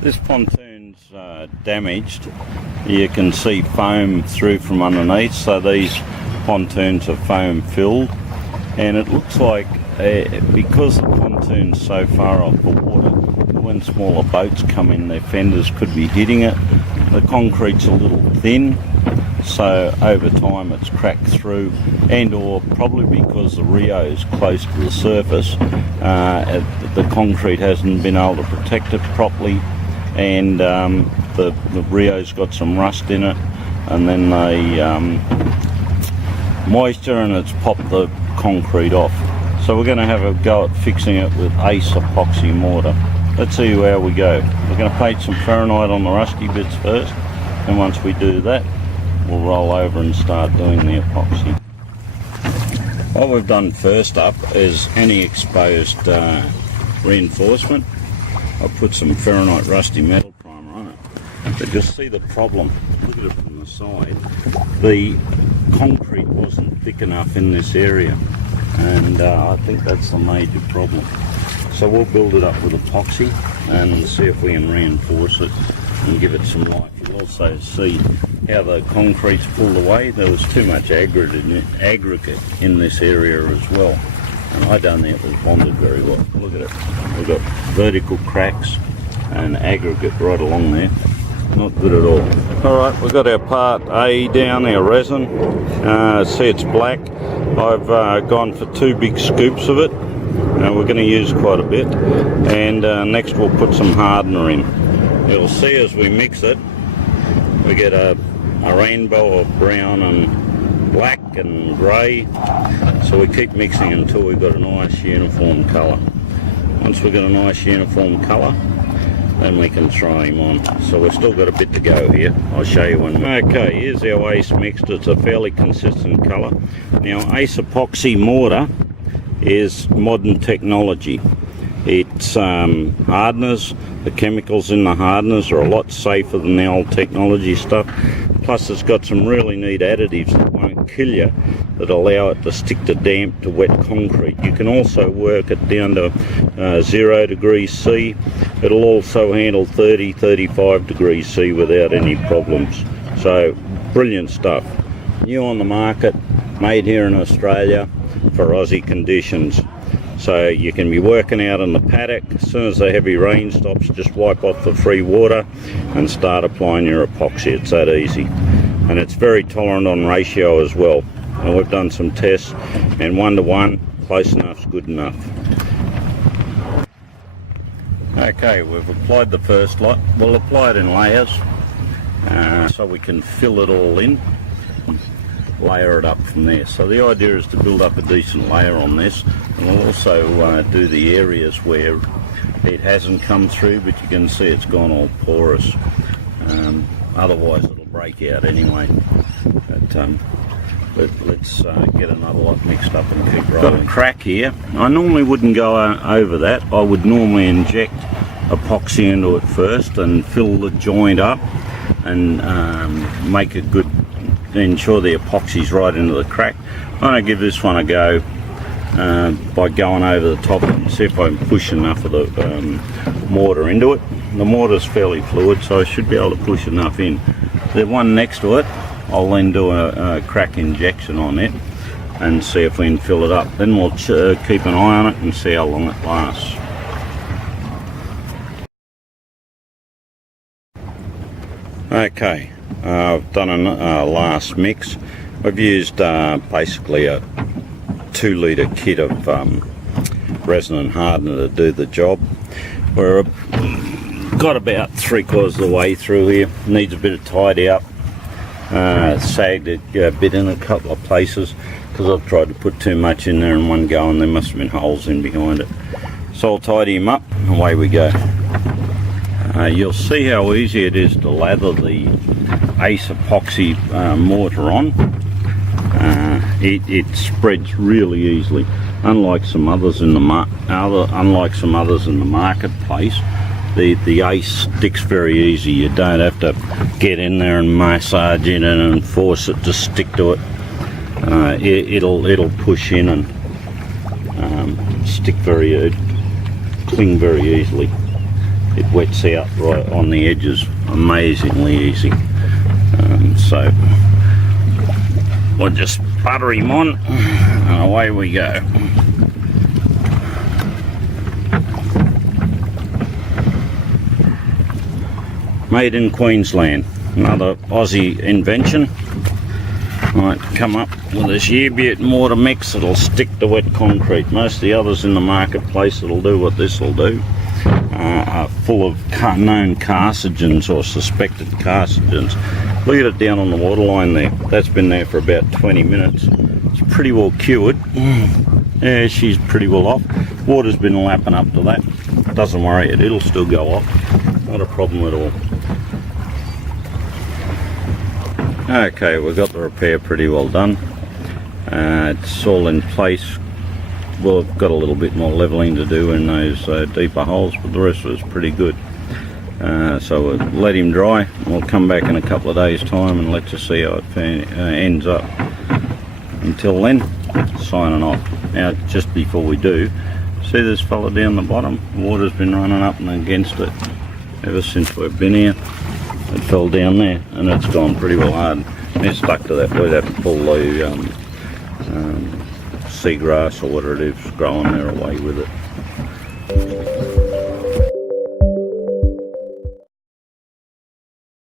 This pontoon's damaged. You can see foam through from underneath, so these pontoons are foam filled, and it looks like because the pontoon's so far off the water, when smaller boats come in, their fenders could be hitting it. The concrete's a little thin, so over time it's cracked through, and or probably because the Rio's close to the surface, the concrete hasn't been able to protect it properly, and the Rio's got some rust in it, and then they moisture, and it's popped the concrete off. So we're going to have a go at fixing it with Ace Epoxy mortar. Let's see how we go. We're going to paint some Fahrenheit on the rusty bits first, and once we do that, we'll roll over and start doing the epoxy. What we've done first up is any exposed reinforcement. I'll put some Fahrenheit rusty metal primer on it. But you'll see the problem. Look at it from the side. The concrete wasn't thick enough in this area, and I think that's the major problem. So we'll build it up with epoxy and see if we can reinforce it and give it some life. You'll also see how the concrete's pulled away. There was too much aggregate in this area as well, and I don't think it was bonded very well. Look at it. We've got vertical cracks and aggregate right along there. Not good at all. Alright, we've got our part A down, our resin. See, it's black. I've gone for 2 big scoops of it. We're going to use quite a bit. And next we'll put some hardener in. You'll see as we mix it, we get a rainbow of brown and black and grey. So we keep mixing until we've got a nice uniform colour. Once we've got a nice uniform colour, then we can throw him on. So we've still got a bit to go here. I'll show you when. Okay, here's our Ace mixed. It's a fairly consistent colour. Now, Ace Epoxy mortar is modern technology. It's hardeners. The chemicals in the hardeners are a lot safer than the old technology stuff. Plus, it's got some really neat additives that won't kill you, that allow it to stick to damp, to wet concrete. You can also work it down to 0 degrees C. It'll also handle 30, 35 degrees C without any problems. So, brilliant stuff. New on the market, made here in Australia for Aussie conditions. So you can be working out in the paddock. As soon as the heavy rain stops, just wipe off the free water and start applying your epoxy. It's that easy. And it's very tolerant on ratio as well. And we've done some tests, and 1 to 1, close enough's good enough. Okay, we've applied the first lot. We'll apply it in layers so we can fill it all in, layer it up from there. So the idea is to build up a decent layer on this, and we'll also do the areas where it hasn't come through, but you can see it's gone all porous. Otherwise it'll break out anyway. But let's get another lot mixed up and keep rolling. Got a crack here. I normally wouldn't go over that. I would normally inject epoxy into it first and fill the joint up and make it good, ensure the epoxy's right into the crack. I'm going to give this one a go by going over the top and see if I can push enough of the mortar into it. The mortar's fairly fluid, so I should be able to push enough in. The one next to it, I'll then do a crack injection on it and see if we can fill it up. Then we'll keep an eye on it and see how long it lasts. Okay, I've done a last mix. I've used basically a 2-litre kit of resin and hardener to do the job. We're got about 3/4 of the way through here. Needs a bit of tidy up. Sagged it a bit in a couple of places because I've tried to put too much in there in one go, and there must have been holes in behind it. So I'll tidy him up and away we go. You'll see how easy it is to lather the Ace Epoxy mortar on. It spreads really easily, unlike some others in the marketplace. The Ace sticks very easy. You don't have to get in there and massage in it and force it to stick to it. It'll push in and stick cling very easily. it wets out right on the edges amazingly easy. So we'll just butter him on and away we go. Made in Queensland, another Aussie invention. Might come up with this year-butte mortar mix that'll stick to wet concrete. Most of the others in the marketplace that'll do what this will do are full of known carcinogens or suspected carcinogens. Look at it down on the waterline there. That's been there for about 20 minutes. It's pretty well cured. Yeah, she's pretty well off. Water's been lapping up to that. Doesn't worry it, it'll still go off. Not a problem at all. Okay, we've got the repair pretty well done. It's all in place. Well, I've got a little bit more levelling to do in those deeper holes, but the rest of it's pretty good. So we'll let him dry, and we'll come back in a couple of days' time and let you see how it ends up. Until then, signing off. Now, just before we do, see this fella down the bottom? Water's been running up and against it ever since we've been here. It fell down there and it's gone pretty well hard. It's stuck to that. We'd have to pull the seagrass or whatever it is growing there away with it.